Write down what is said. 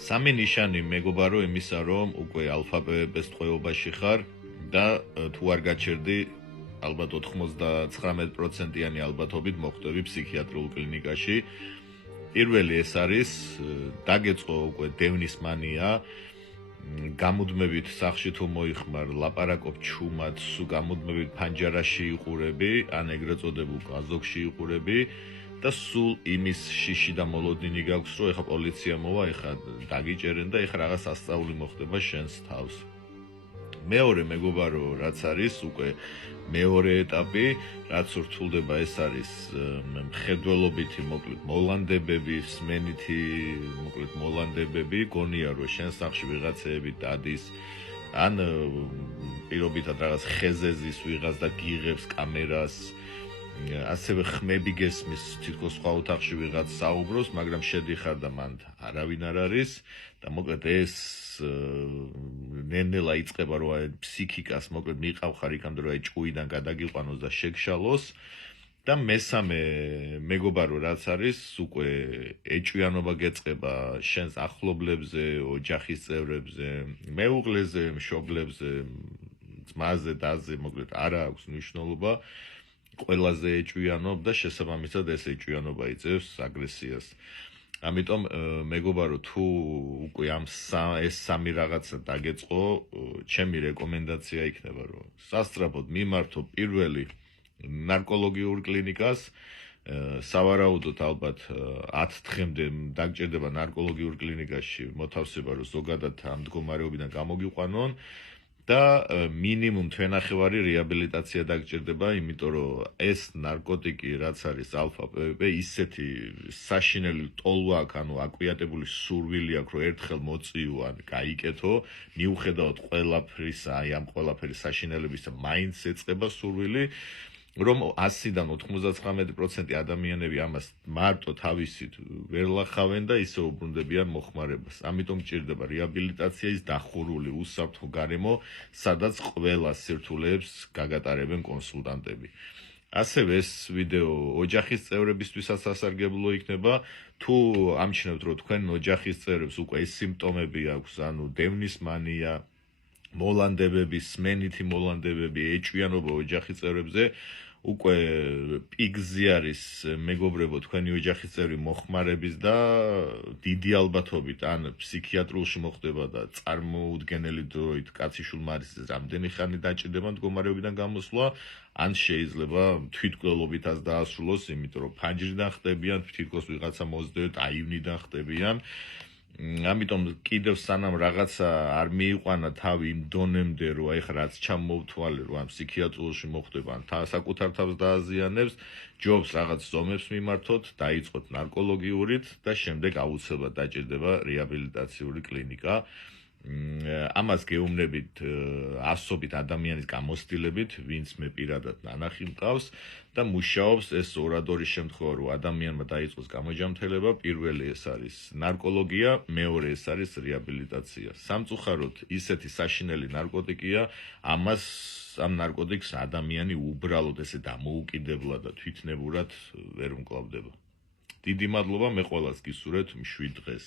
სამი ნიშანი მეგობარო იმისა, რომ უკვე ალფაბეტების ტყვეობაში ხარ და თუ არ გაჩერდი, ალბათ 99%-იანი ალბათობით მოხვდები ფსიქიატრიულ კლინიკაში. პირველი ეს არის, დაგეწყო უკვე დევნის მანია, გამუდმებით სახლში თუ მოიხმარ, ლაპარაკობ ჩუმად, სულ გამუდმებით ფანჯარაში იყურები, ან ეგრეთ წოდებულ კაზოქში იყურები. და სულ იმის შიში და მოლოდინი გაქვს, რომ ეხა პოლიცია მოვა, ეხა დაგიჭერენ და ეხა რაღაც ასწაული მოხდება შენს თავს. მეორე მეგობარო, რაც არის უკვე მეორე ეტაპი, რაც რთულდება, ეს არის მხედველობითი, მოკლედ მოლანდებები, სმენითი, მოკლედ მოლანდებები, გონია რომ შენ სახლში ვიღაცეები დადის, ან პირობითად რაღაც ხეზეზის ვიღაც და გიღებს კამერას, ასევე ხმები გესმის, თითქოს სხვა ოთახში ვიღაც საუბრობს, მაგრამ შედიხარ და მან არავინ არ არის და მოკლედ ეს ნელ-ნელა იწყება, რომ აი ფსიქიკას მოკლედ მიყავხარ იქამდე, რომ აი ჭუიდან გადაგიყვანოს და შეგშალოს. და მესამე მეგობარო, რაც არის, უკვე ეჭვიანობა გეწყება შენს ახლობლებზე, ოჯახის წევრებზე, მეუღლეზე, მშობლებზე, ძმაზე, დაზე, მოკლედ არა აქვს მნიშვნელობა. ყველაზე ეჭვიანობ და შესაბამისად ეს ეჭვიანობა იწევს აგრესიას. ამიტომ მეგობარო, თუ უკვე ეს სამი რაღაცა დაგეწყო, ჩემი რეკომენდაცია იქნება, რომ სასწრაფოდ მიმართო პირველი ნარკოლოგიურ კლინიკას, სავარაუდოდ ალბათ 10 დღემდე დაგჭირდება ნარკოლოგიურ კლინიკაში მოთავსება, რომ ზოგადად ამ მდგომარეობიდან გამოგიყვანონ. და მინიმუმ თვენახევარი რეაბილიტაცია დაგჭირდება, იმიტომ რომ ეს ნარკოტიკი, რაც არის ალფა-პპ, ისეთი საშინელი ტოლვა აქვს, ანუ აკვიატებული სურვილი აქვს, რომ ერთხელ მოწიო ან გაიკეთო, მიუხედავად ყველაფრისა, აი ამ ყველაფერი საშინელებისა, მაინც ეწყება სურვილი, რომ 100-დან 99% ადამიანები ამას მარტო თავისით ვერ ლახავენ და ისე უბრუნდებიან მოხმარებას. ამიტომ გჭირდება რეაბილიტაცია, ის დახურული უსაფრთხო გარემო, სადაც ყველა სირთულეებს გაგატარებენ კონსულტანტები. ასევე ეს ვიდეო ოჯახის წევრებისთვისაც სასარგებლო იქნება, თუ ამჩნევთ, რომ თქვენ ოჯახის წევრებს უკვე ეს სიმპტომები აქვს, ანუ დევნის მანია, მოლანდებები, სმენითი მოლანდებები, ეჭვიანობა ოჯახის წევრებზე, უკვე პიკზე არის მეგობრებო თქვენი ოჯახის წევრი მოხმარების და დიდი ალბათობით ან ფსიქიატრიულში მოხდება და წარმოუდგენელი დროით კაციშვილმა არის რამდენი ხანი დაჭირდება მდგომარეობიდან გამოსვლა, ან შეიძლება თვითმკვლელობითაც დაასრულოს, იმიტომ რომ ფანჯრიდან ხდებიან, თითქოს ვიღაცა მოძდევთ, აივნიდან ხდებიან. ამიტომ კიდევ სანამ რაღაცა არ მიიყვანა თავი იმ დონემდე, რომ აი ხა რაც ჩამოვთვალე, რომ ამ ფსიქიატრიულში მოხდება, ან საკუთარ თავს დააზიანებს, ჯობს რაღაც ზომებს მიმართოთ, დაიწყოთ ნარკოლოგიურით და შემდეგ აუცილებლად დაჭირდება რეაბილიტაციური კლინიკა. ამას გეუბნებით ასობით ადამიანის გამოცდილებით, ვინც მე პირადად ნანახი მყავს და მუშაობს ეს ორადორის შემთხვევა, რომ ადამიანმა დაიწყოს გამოჯამთელება, პირველი ეს არის ნარკოლოგია, მეორე ეს არის რეაბილიტაცია. სამწუხაროდ ისეთი საშინელი ნარკოტიკია, ამ ნარკოტიკს ადამიანი უბრალოდ ესე დამოუკიდებლად და თვითნებურად ვერ უმკლავდება. დიდი მადლობა, მე ყველას გისურვებთ მშვიდ დღეს.